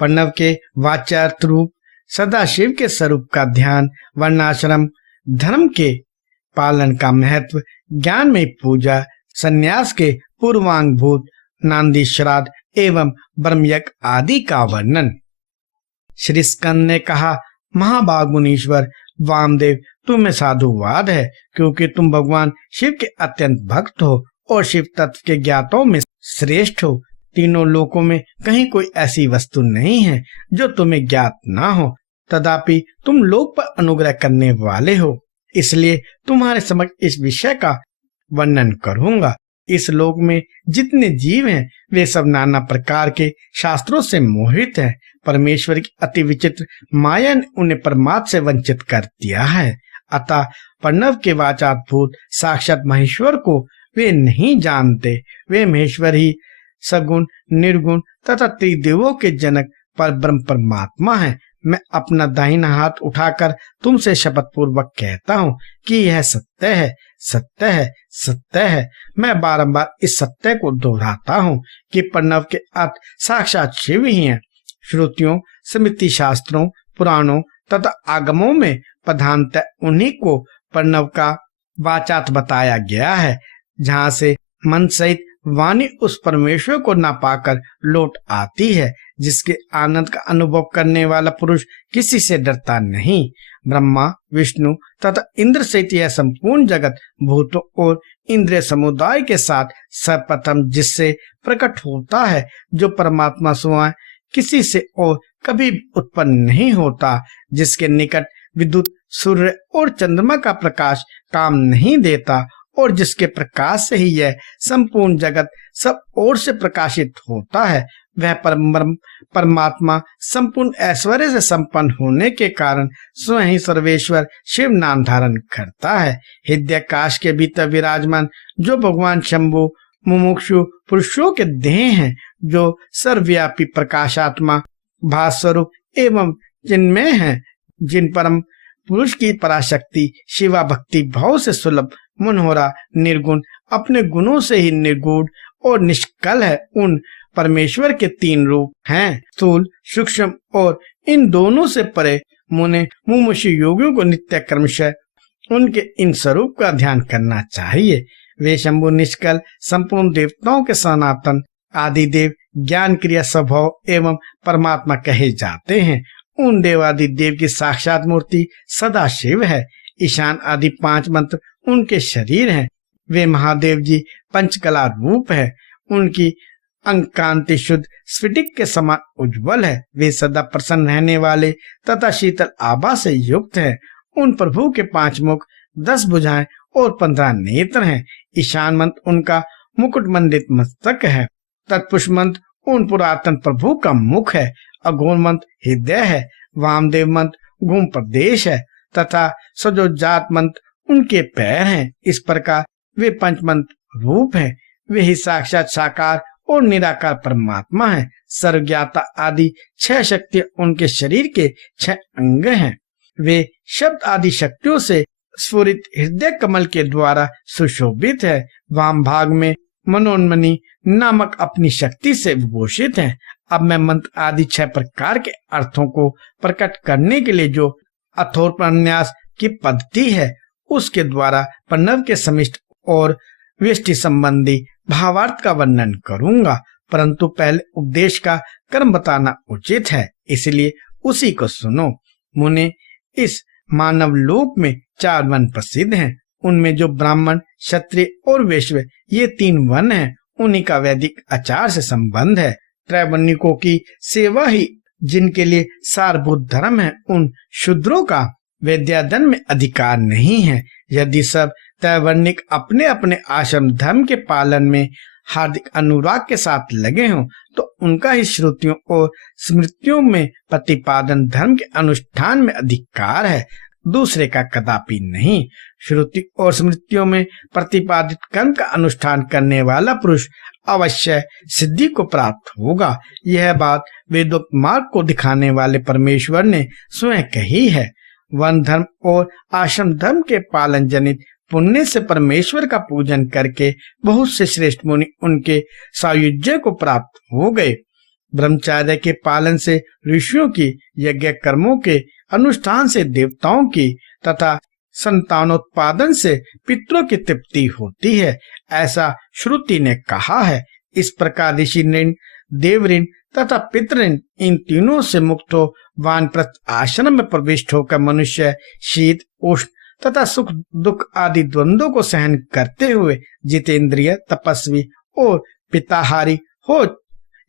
प्रणव के वाच्यार्थ रूप सदाशिव के स्वरूप का ध्यान, वर्णाश्रम धर्म के पालन का महत्व, ज्ञान में पूजा, संन्यास के पूर्वांगभूत, नांदी श्राद्ध एवं ब्रह्मयज्ञ आदि का वर्णन। श्री स्कंद ने कहा, महाभाग मुनीश्वर वामदेव, तुम्हें साधुवाद है, क्योंकि तुम भगवान शिव के अत्यंत भक्त हो और शिव तत्व के ज्ञातों में श्रेष्ठ हो। तीनों लोकों में कहीं कोई ऐसी वस्तु नहीं है जो तुम्हें ज्ञात ना हो, तथापि तुम लोक पर अनुग्रह करने वाले हो, इसलिए तुम्हारे समक्ष इस विषय का वर्णन करूंगा। इस लोक में जितने जीव हैं वे सब नाना प्रकार के शास्त्रों से मोहित हैं। परमेश्वर की अति विचित्र माया ने उन्हें परमात्मा से वंचित कर दिया है। अतः प्रणव के वाचाभूत साक्षात महेश्वर को वे नहीं जानते। वे महेश्वर ही सगुण, निर्गुण तथा त्रिदेवों के जनक पर ब्रह्म परमात्मा है। मैं अपना दाहिना हाथ उठाकर तुमसे शपथ पूर्वक कहता हूँ कि यह सत्य है, सत्य है, सत्य है। मैं बारंबार इस सत्य को दोहराता हूँ कि प्रणव के अर्थ साक्षात शिव ही हैं। श्रुतियों, स्मृति शास्त्रों, पुराणों तथा आगमों में प्रधानतः उन्हीं को प्रणव का वाचार्थ बताया गया है, जहाँ से मन सहित वाणी उस परमेश्वर को न पाकर लौट आती है, जिसके आनंद का अनुभव करने वाला पुरुष किसी से डरता नहीं। ब्रह्मा, विष्णु तथा इंद्र सहित यह संपूर्ण जगत भूतों और इंद्रिय समुदाय के साथ सर्वप्रथम जिससे प्रकट होता है, जो परमात्मा स्वयं किसी से और कभी उत्पन्न नहीं होता, जिसके निकट विद्युत, सूर्य और चंद्रमा का प्रकाश काम नहीं देता और जिसके प्रकाश से ही यह संपूर्ण जगत सब ओर से प्रकाशित होता है, वह परमात्मा संपूर्ण ऐश्वर्य से संपन्न होने के कारण स्वयं ही सर्वेश्वर शिव नाम धारण करता है। हृदयाकाश के भीतर विराजमान जो भगवान शंभु मुमुक्षु पुरुषों के देह हैं, जो सर्वव्यापी प्रकाशात्मा भास्वरूप एवं जिनमें हैं, जिन परम पुरुष की पराशक्ति शिवा भक्ति भाव से सुलभ, मनोहरा, निर्गुण, अपने गुणों से ही निर्गुण और निष्कल है, उन परमेश्वर के तीन रूप हैं, स्थूल, सूक्ष्म और इन दोनों से परे मुने मुमुक्षु योगियों को नित्य क्रमशः उनके इन स्वरूप का ध्यान करना चाहिए। वे शंभु, निष्कल, संपूर्ण देवताओं के सनातन आदिदेव, ज्ञान क्रिया स्वभाव एवं परमात्मा कहे जाते हैं। उन देवादि देव की साक्षात मूर्ति सदा शिव है। ईशान आदि 5 मंत्र उनके शरीर हैं। वे महादेव जी पंचकला रूप है। उनकी अंग कांति शुद्ध स्फटिक के समान उज्जवल है। वे सदा प्रसन्न रहने वाले तथा शीतल आभा से युक्त है। उन प्रभु के 5 मुख, 10 भुजाएं और 15 नेत्र हैं। ईशान मंत्र उनका मुकुट मंडित मस्तक है। तत्पुरुष मंत्र उन पुरातन प्रभु का मुख है। अघोर मंत्र हृदय है। वामदेव मंत्र घूम प्रदेश है तथा सजोजात मंत्र उनके पैर हैं। इस प्रकार वे पंचमंत्र रूप हैं। वे ही साक्षात साकार और निराकार परमात्मा है। सर्वज्ञाता आदि 6 शक्तियां उनके शरीर के 6 अंग हैं। वे शब्द आदि शक्तियों से स्फुरित हृदय कमल के द्वारा सुशोभित है। वाम भाग में मनोन्मणि नामक अपनी शक्ति से विभूषित है। अब मैं मंत्र आदि 6 प्रकार के अर्थों को प्रकट करने के लिए जो अथोपन्यास की पद्धति है, उसके द्वारा प्रणव के समिष्ट और व्यष्टि संबंधी भावार्थ का वर्णन करूंगा, परंतु पहले उपदेश का क्रम बताना उचित है, इसलिए उसी को सुनो। मुने, इस मानव लोक में 4 वन प्रसिद्ध हैं। उनमें जो ब्राह्मण, क्षत्रिय और वैश्य ये 3 वन हैं, उन्हीं का वैदिक आचार से संबंध है। त्रैवर्णिकों की सेवा ही जिनके लिए सारभूत धर्म है, उन शूद्रों का विद्याधन में अधिकार नहीं है। यदि सब त्रैवर्णिक अपने अपने आश्रम धर्म के पालन में हार्दिक अनुराग के साथ लगे हों, तो उनका ही श्रुतियों और स्मृतियों में प्रतिपादन धर्म के अनुष्ठान में अधिकार है, दूसरे का कदापि नहीं। श्रुति और स्मृतियों में प्रतिपादित कर्म का अनुष्ठान करने वाला पुरुष अवश्य सिद्धि को प्राप्त होगा। यह बात वेदोक्त मार्ग को दिखाने वाले परमेश्वर ने स्वयं कही है। वन धर्म और आश्रम धर्म के पालन जनित पुण्य से परमेश्वर का पूजन करके बहुत से श्रेष्ठ मुनि उनके सायुज्य को प्राप्त हो गए। ब्रह्मचर्य के पालन से ऋषियों की, यज्ञ कर्मों के अनुष्ठान से देवताओं की तथा संतानोत्पादन से पितरों की तृप्ति होती है, ऐसा श्रुति ने कहा है। इस प्रकार ऋषि ऋण, देव ऋण तथा पितृण इन तीनों से मुक्त हो वानप्रस्थ आश्रम में प्रविष्ट होकर मनुष्य शीत, उष्ण तथा सुख दुख आदि द्वंद्वों को सहन करते हुए जितेंद्रिय, तपस्वी और पिताहारी हो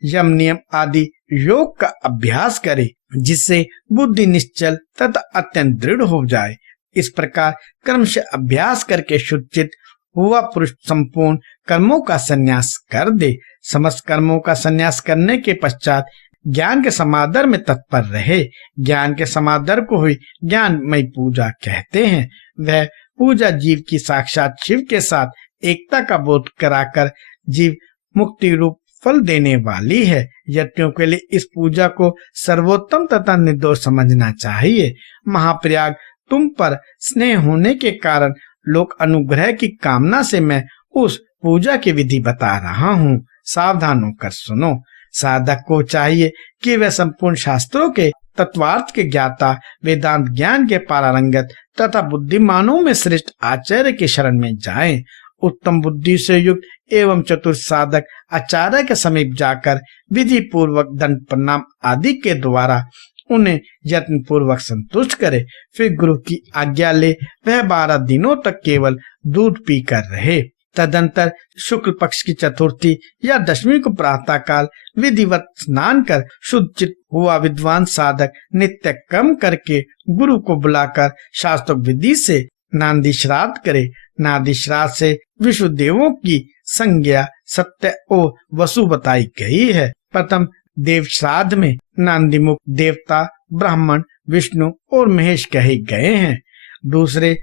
यम नियम आदि योग का अभ्यास करे, जिससे बुद्धि निश्चल तथा अत्यंत दृढ़ हो जाए। इस प्रकार कर्म से अभ्यास करके शुचित हुआ पुरुष संपूर्ण कर्मों का संन्यास कर दे। समस्त कर्मों का संन्यास करने के पश्चात ज्ञान के समादर में तत्पर रहे। ज्ञान के समादर को ही ज्ञानमय पूजा कहते हैं। वह पूजा जीव की साक्षात शिव के साथ एकता का बोध कराकर जीव मुक्ति रूप फल देने वाली है। यज्ञों के लिए इस पूजा को सर्वोत्तम तथा निर्दोष समझना चाहिए। महाप्रयाग, तुम पर स्नेह होने के कारण लोक अनुग्रह की कामना से मैं उस पूजा की विधि बता रहा हूँ। सावधान होकर सुनो। साधक को चाहिए कि वह संपूर्ण शास्त्रों के तत्वार्थ के ज्ञाता, वेदांत ज्ञान के पारंगत तथा बुद्धिमानों में श्रेष्ठ आचार्य की शरण में जाए। उत्तम बुद्धि से युक्त एवं चतुर साधक आचार्य के समीप जाकर विधि पूर्वक दंड प्रणाम आदि के द्वारा उन्हें यत्न पूर्वक संतुष्ट करे। फिर गुरु की आज्ञा ले वह 12 दिनों तक केवल दूध पीकर रहे। तदंतर शुक्ल पक्ष की चतुर्थी या दशमी को प्रातः काल विधिवत स्नान कर शुद्ध चित्त हुआ विद्वान साधक नित्य कर्म करके गुरु को बुलाकर शास्त्रों विधि से नांदी श्राद्ध करे। नांदी श्राद्ध से विष्णु देवों की संज्ञा सत्य और वसु बताई गई है। प्रथम देव श्राद्ध में नांदीमुख देवता, ब्राह्मण, विष्णु और महेश कहे गए हैं। दूसरे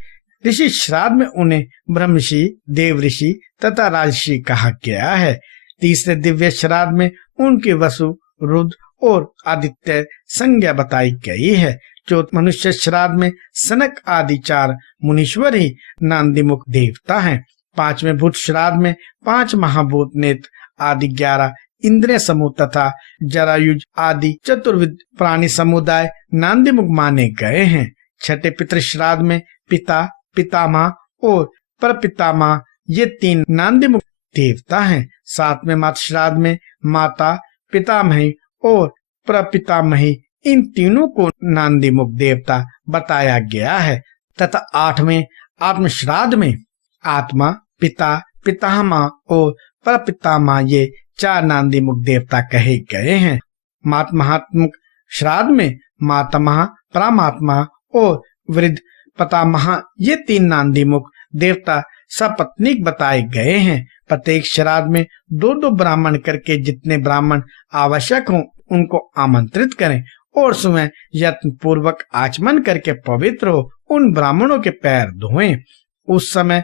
ऋषि श्राद्ध में उन्हें ब्रह्मषि, देव ऋषि तथा राजषि कहा गया है। तीसरे दिव्य श्राद्ध में उनके वसु, रुद्र और आदित्य संज्ञा बताई गई है। चौथ मनुष्य श्राद्ध में सनक आदि 4 मुनीश्वर ही नांदीमुख देवता हैं। पांचवें भूत श्राद्ध में 5 महाभूत नेत्र आदि 11 इंद्रिय समूह तथा जरायुज आदि चतुर्विध प्राणी समुदाय नांदीमुख माने गए हैं। छठे पितृ श्राद्ध में पिता, पितामह और परपितामह ये 3 नांदीमुख देवता हैं। सातवें मातृ श्राद्ध में माता, पितामही और प्रपितामही इन तीनों को नांदीमुख देवता बताया गया है। तथा 8वें आत्म श्राद्ध में आत्मा, पिता, पितामह और परपितामह ये 4 नांदीमुख देवता कहे गए हैं। मातमहात्मक श्राद्ध में मातामह, प्रामात्मा और वृद्ध पितामह ये 3 नांदीमुख देवता सपत्नीक बताए गए हैं। प्रत्येक श्राद्ध में 2-2 ब्राह्मण करके जितने ब्राह्मण आवश्यक हों उनको आमंत्रित करें और सुबह यत्न पूर्वक आचमन करके पवित्र हो उन ब्राह्मणों के पैर धोएं। उस समय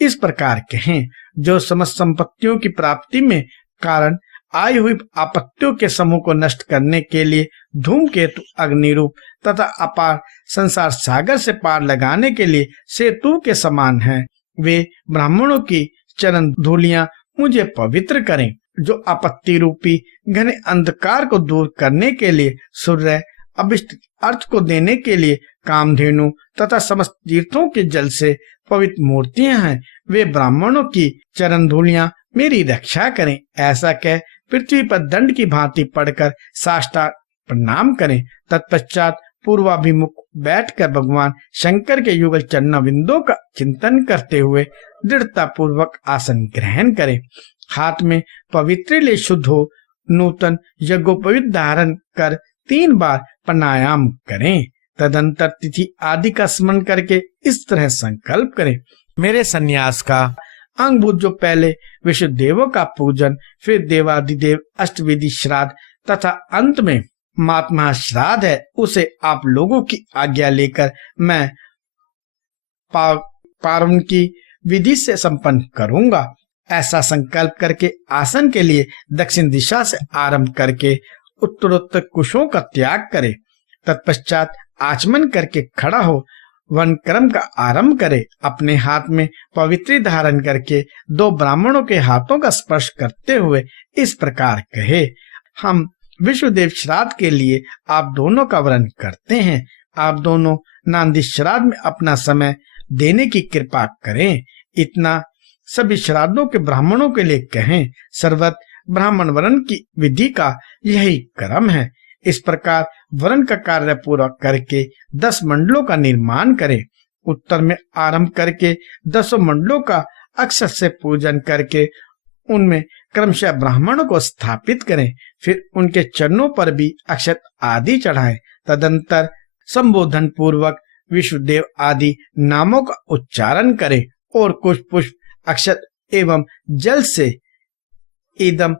इस प्रकार कहें, जो समस्त संपत्तियों की प्राप्ति में कारण आई हुई आपत्तियों के समूह को नष्ट करने के लिए धूमकेतु अग्निरूप तथा अपार संसार सागर से पार लगाने के लिए सेतु के समान हैं, वे ब्राह्मणों की चरण धूलियां मुझे पवित्र करें। जो आपत्ति रूपी घने अंधकार को दूर करने के लिए सूर्य, अभिष्ट अर्थ को देने के लिए कामधेनु तथा समस्त तीर्थों के जल से पवित्र मूर्तियां हैं, वे ब्राह्मणों की चरण धूलियां मेरी रक्षा करें। ऐसा कह पृथ्वी पर दंड की भांति पड़कर साष्टांग प्रणाम करें। तत्पश्चात पूर्वाभिमुख बैठकर भगवान शंकर के युगल चरण बिंदुओं का चिंतन करते हुए दृढ़ता पूर्वक आसन ग्रहण करें। हाथ में पवित्र ले शुद्ध हो नूतन यज्ञोपवीत धारण कर 3 बार प्राणायाम करें। तदंतर तिथि आदि का स्मरण करके इस तरह संकल्प करें, मेरे संन्यास का अंगभूत जो पहले विष्णु देवों का पूजन, फिर देवादिदेव अष्टविधि श्राद्ध तथा अंत में महात्मा श्राद्ध है, उसे आप लोगों की आज्ञा लेकर मैं पार्वन की विधि से संपन्न करूंगा। ऐसा संकल्प करके आसन के लिए दक्षिण दिशा से आरंभ करके उत्तरोत्तर कुशों का त्याग करे। तत्पश्चात आचमन करके खड़ा हो वन कर्म का आरंभ करे। अपने हाथ में पवित्री धारण करके 2 ब्राह्मणों के हाथों का स्पर्श करते हुए इस प्रकार कहे, हम विष्णुदेव श्राद्ध के लिए आप दोनों का वर्ण करते हैं। आप दोनों नांदी श्राद्ध में अपना समय देने की कृपा करें। इतना सभी श्राद्धों के ब्राह्मणों के लिए कहें। सर्वत ब्राह्मण वर्ण की विधि का यही क्रम है। इस प्रकार वर्ण का कार्य पूरा करके 10 मंडलों का निर्माण करें। उत्तर में आरंभ करके 10 मंडलों का अक्षत से पूजन करके उनमें क्रमशः ब्राह्मणों को स्थापित करें। फिर उनके चरणों पर भी अक्षत आदि चढ़ाएं। तदंतर संबोधन पूर्वक विष्णुदेव आदि नामों का उच्चारण करें और कुछ पुष्प अक्षत एवं जल से इदम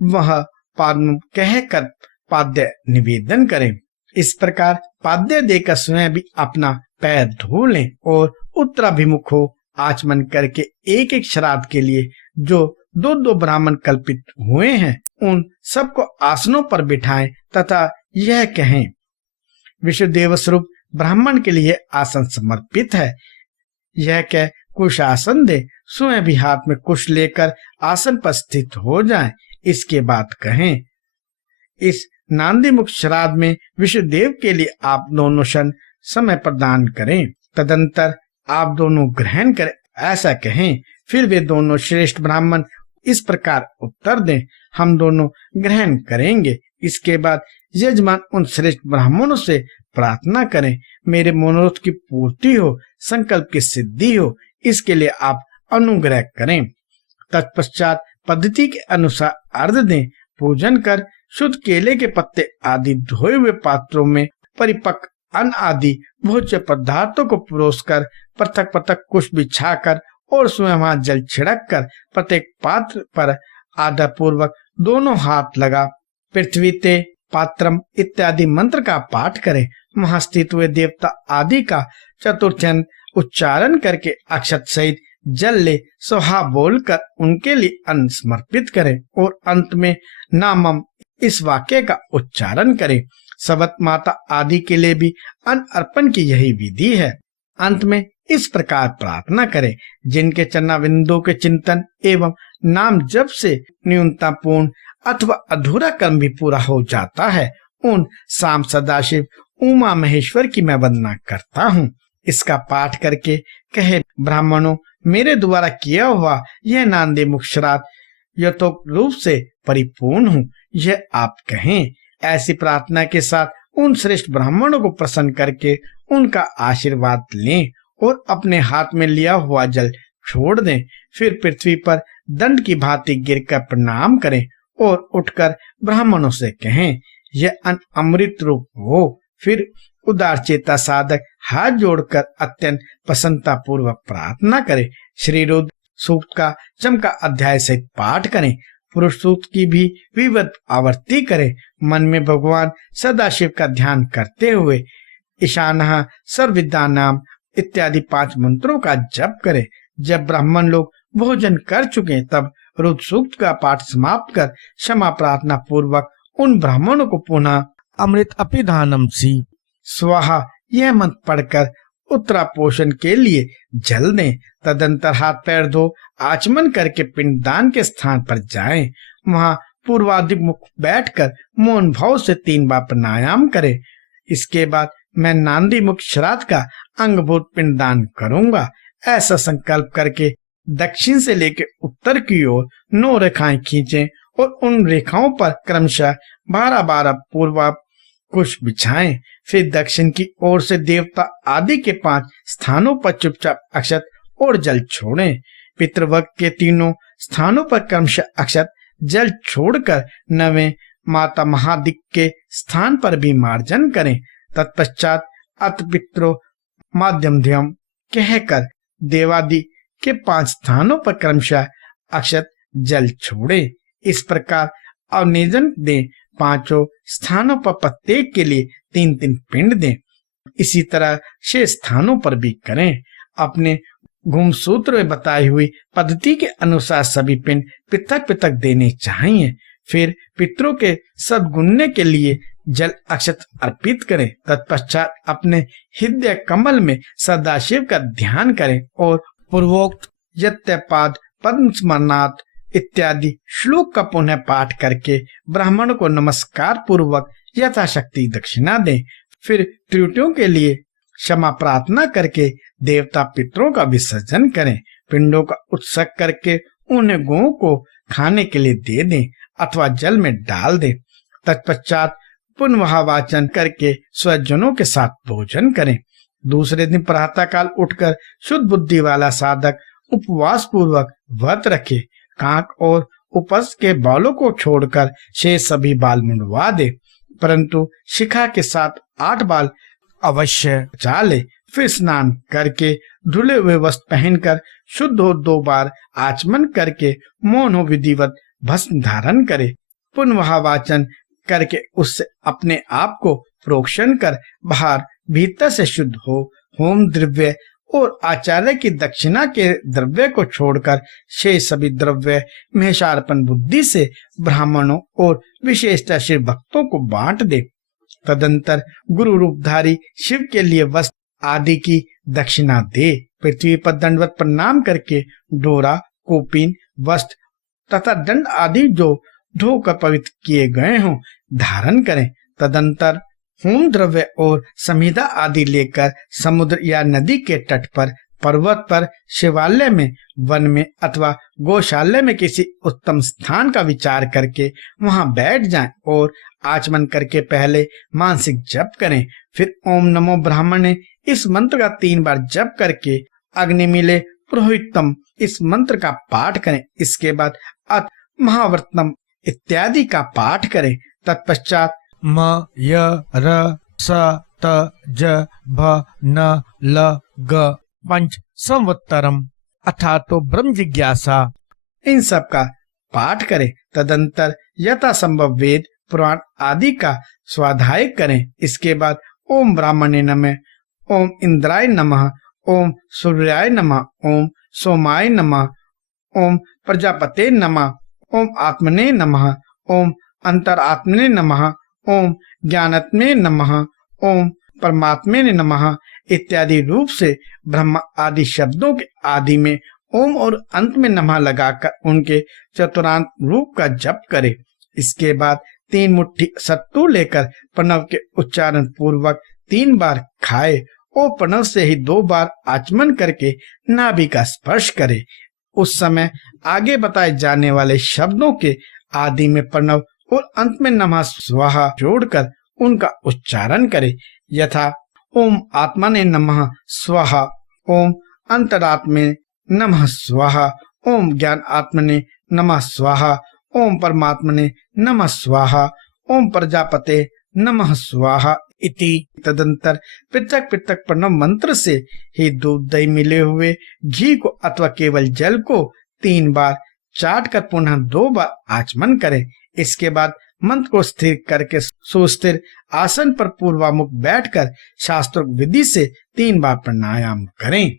वह पाद्म कहकर पाद्य निवेदन करें। इस प्रकार पाद्य देकर स्वयं भी अपना पैर धो लें और उत्तराभिमुख हो आचमन करके एक एक श्राद्ध के लिए जो 2-2 ब्राह्मण कल्पित हुए हैं उन सबको आसनों पर बिठाएं तथा यह कहें, विष्णुदेव स्वरूप ब्राह्मण के लिए आसन समर्पित है। यह कह कुश आसन दे। स्वयं भी हाथ में कुश लेकर आसन पर स्थित हो जाएं। इसके बाद कहें, इस नांदी मुख श्राद्ध में विष्णुदेव के लिए आप दोनों क्षण समय प्रदान करें। तदंतर आप दोनों ग्रहण करें, ऐसा कहें। फिर वे दोनों श्रेष्ठ ब्राह्मण इस प्रकार उत्तर दें, हम दोनों ग्रहण करेंगे। इसके बाद यजमान उन श्रेष्ठ ब्राह्मणों से प्रार्थना करें, मेरे मनोरथ की पूर्ति हो, संकल्प की सिद्धि हो, इसके लिए आप अनुग्रह करें। तत्पश्चात पद्धति के अनुसार अर्घ दें। पूजन कर शुद्ध केले के पत्ते आदि धोए हुए पात्रों में परिपक्व अन्न आदि भोज्य पदार्थों को परोस कर पृथक पृथक कुश बिछाकर और स्वयं वहां जल छिड़क कर प्रत्येक पात्र पर आदर पूर्वक दोनों हाथ लगा पृथ्वी ते पात्रम इत्यादि मंत्र का पाठ करें। वहां स्थित हुए देवता आदि का चतुर्थ्यंत उच्चारण करके अक्षत सहित जल ले सोहा बोलकर उनके लिए अन्न समर्पित करें और अंत में नामम इस वाक्य का उच्चारण करें। सवत माता आदि के लिए भी अन्न अर्पण की यही विधि है। अंत में इस प्रकार प्रार्थना करें, जिनके चरणाविंदों के चिंतन एवं नाम जप से न्यूनता पूर्ण अथवा अधूरा कर्म भी पूरा हो जाता है, उन शाम सदाशिव उमा महेश्वर की मैं वंदना करता हूँ। इसका पाठ करके कहे, ब्राह्मणों, मेरे द्वारा किया हुआ यह नांदी मुख श्राद्ध यथोक्त रूप से परिपूर्ण हूँ, यह आप कहें। ऐसी प्रार्थना के साथ उन श्रेष्ठ ब्राह्मणों को प्रसन्न करके उनका आशीर्वाद लें और अपने हाथ में लिया हुआ जल छोड़ दें। फिर पृथ्वी पर दंड की भांति गिरकर प्रणाम करें और उठकर ब्राह्मणों से कहें, यह अन्न अमृत रूप हो। फिर उदार चेता साधक हाथ जोड़कर अत्यंत प्रसन्नता पूर्वक प्रार्थना करें। श्री रुद्र सूक्त का चमका अध्याय सहित पाठ करें। पुरुष सूक्त की भी विविध आवर्ती करें। मन में भगवान सदाशिव का ध्यान करते हुए ईशानः सर्वविद्या नाम इत्यादि 5 मंत्रों का जप करें। जब ब्राह्मण लोग भोजन कर चुके तब रुद्र सूक्त का पाठ समाप्त कर क्षमा प्रार्थना पूर्वक उन ब्राह्मणों को पुनः अमृत अपिधानम सी स्वाहा यह मंत्र पढ़कर उत्तरा पोषण के लिए जल दें। तदंतर हाथ पैर धो आचमन करके पिंडदान के स्थान पर जाएं। वहां पूर्वाधिमुख बैठकर मौन भाव से 3 बार प्राणायाम करें। इसके बाद मैं नांदी मुख श्राद्ध का अंगभूत पिंडदान करूंगा, ऐसा संकल्प करके दक्षिण से लेकर उत्तर की ओर 9 रेखाएं खींचें और उन रेखाओं पर क्रमशः 12-12 पूर्वा कुश बिछाएं। फिर दक्षिण की ओर से देवता आदि के 5 स्थानों पर चुपचाप अक्षत और जल छोड़ें। पितृवर्ग के 3 स्थानों पर क्रमशः अक्षत जल छोड़कर 9वें माता महादिक के स्थान पर भी मार्जन करें। तत्पश्चात अत पित्रो माध्यम कहकर देवादि के 5 स्थानों पर क्रमशः अक्षत जल छोड़ें। इस प्रकार अवनेजन दें। 5 स्थानों पर प्रत्येक के लिए 3-3 पिंड दें। इसी तरह 6 स्थानों पर भी करें। अपने गुमसूत्र में बताई हुई पद्धति के अनुसार सभी पिंड पृथक पृथक देने चाहिए। फिर पितरों के सद्गुण्य के लिए जल अक्षत अर्पित करें। तत्पश्चात अपने हृदय कमल में सदाशिव का ध्यान करें और पूर्वोक्त यत्यपाद पद्म स्मरणार्थ इत्यादि श्लोक का पुनः पाठ करके ब्राह्मण को नमस्कार पूर्वक यथाशक्ति दक्षिणा दें। फिर त्रुटियों के लिए क्षमा प्रार्थना करके देवता पितरों का विसर्जन करें। पिंडों का उत्सर्ग करके उन्हें गौओं को खाने के लिए दे दें अथवा जल में डाल दें। तत्पश्चात पुनः वाचन करके स्वजनों के साथ भोजन करें। दूसरे दिन प्रातःकाल उठकर शुद्ध बुद्धि वाला साधक उपवास पूर्वक व्रत रखे। कांक और उपस के बालों को छोड़कर शेष सभी बाल मुंडवा दे, परंतु शिखा के साथ 8 बाल अवश्य बचा ले। फिर स्नान करके धुले हुए वस्त्र पहनकर शुद्ध हो 2 बार आचमन करके मौन हो विधिवत भस्म धारण करे। पुनः वाचन करके उससे अपने आप को प्रोक्षण कर बाहर भीतर से शुद्ध हो। होम द्रव्य और आचार्य की दक्षिणा के द्रव्य को छोड़कर शेष सभी द्रव्य महेशार्पण बुद्धि से ब्राह्मणों और विशेषतः शिव भक्तों को बांट दे। तदंतर गुरु रूपधारी शिव के लिए वस्त्र आदि की दक्षिणा दे। पृथ्वी पर दंडवत प्रणाम करके डोरा, कोपिन, वस्त्र तथा दंड आदि जो धोकर पवित्र किए गए हों धारण करें। तदंतर होम द्रव्य और समिधा आदि लेकर समुद्र या नदी के तट पर, पर्वत पर, शिवालय में, वन में अथवा गौशाला में किसी उत्तम स्थान का विचार करके वहां बैठ जाएं और आचमन करके पहले मानसिक जप करें। फिर ओम नमो ब्राह्मणे इस मंत्र का 3 बार जप करके अग्नि मिले पुरोहितम इस मंत्र का पाठ करें। इसके बाद अत महाव्रतम इत्यादि का पाठ करें। तत्पश्चात म य र स त ज भ न ल ग पंच संवत्सरम अर्थात तो ब्रह्म जिज्ञासा इन सब का पाठ करें। तदंतर यथा संभव वेद पुराण आदि का स्वाध्याय करें। इसके बाद ओम ब्राह्मणे नमः, ओम इंद्राय नमः, ओम सूर्याय नमः, ओम सोमाय नमः, ओम प्रजापते नमः, ओम आत्मने नमः, ओम अंतरात्मने नमः, ओम ज्ञानात्मने नमः, ओम परमात्मे नमः इत्यादि रूप से ब्रह्म आदि शब्दों के आदि में ओम और अंत में नमः लगाकर उनके चतुरांत रूप का जप करे। इसके बाद 3 मुट्ठी सत्तू लेकर प्रणव के उच्चारण पूर्वक 3 बार खाए और प्रणव से ही 2 बार आचमन करके नाभि का स्पर्श करे। उस समय आगे बताए जाने वाले शब्दों के आदि में प्रणव और अंत में नमः स्वाहा जोड़कर उनका उच्चारण करे। यथा ओम आत्मने नमः स्वाहा, ओम अंतरात्मे नमः स्वाहा, ओम ज्ञान आत्मने नमः स्वाहा, ओम परमात्मने नमः स्वाहा, ओम प्रजापते नमः स्वाहा इति। तदंतर पृथक पृथक प्रणव मंत्र से ही दूध दही मिले हुए घी को अथवा केवल जल को 3 बार चाट कर पुनः 2 बार आचमन करें। इसके बाद मंत्र को स्थिर करके सुस्थिर आसन पर पूर्वामुख बैठकर शास्त्रोक्त विधि से 3 बार प्राणायाम करें।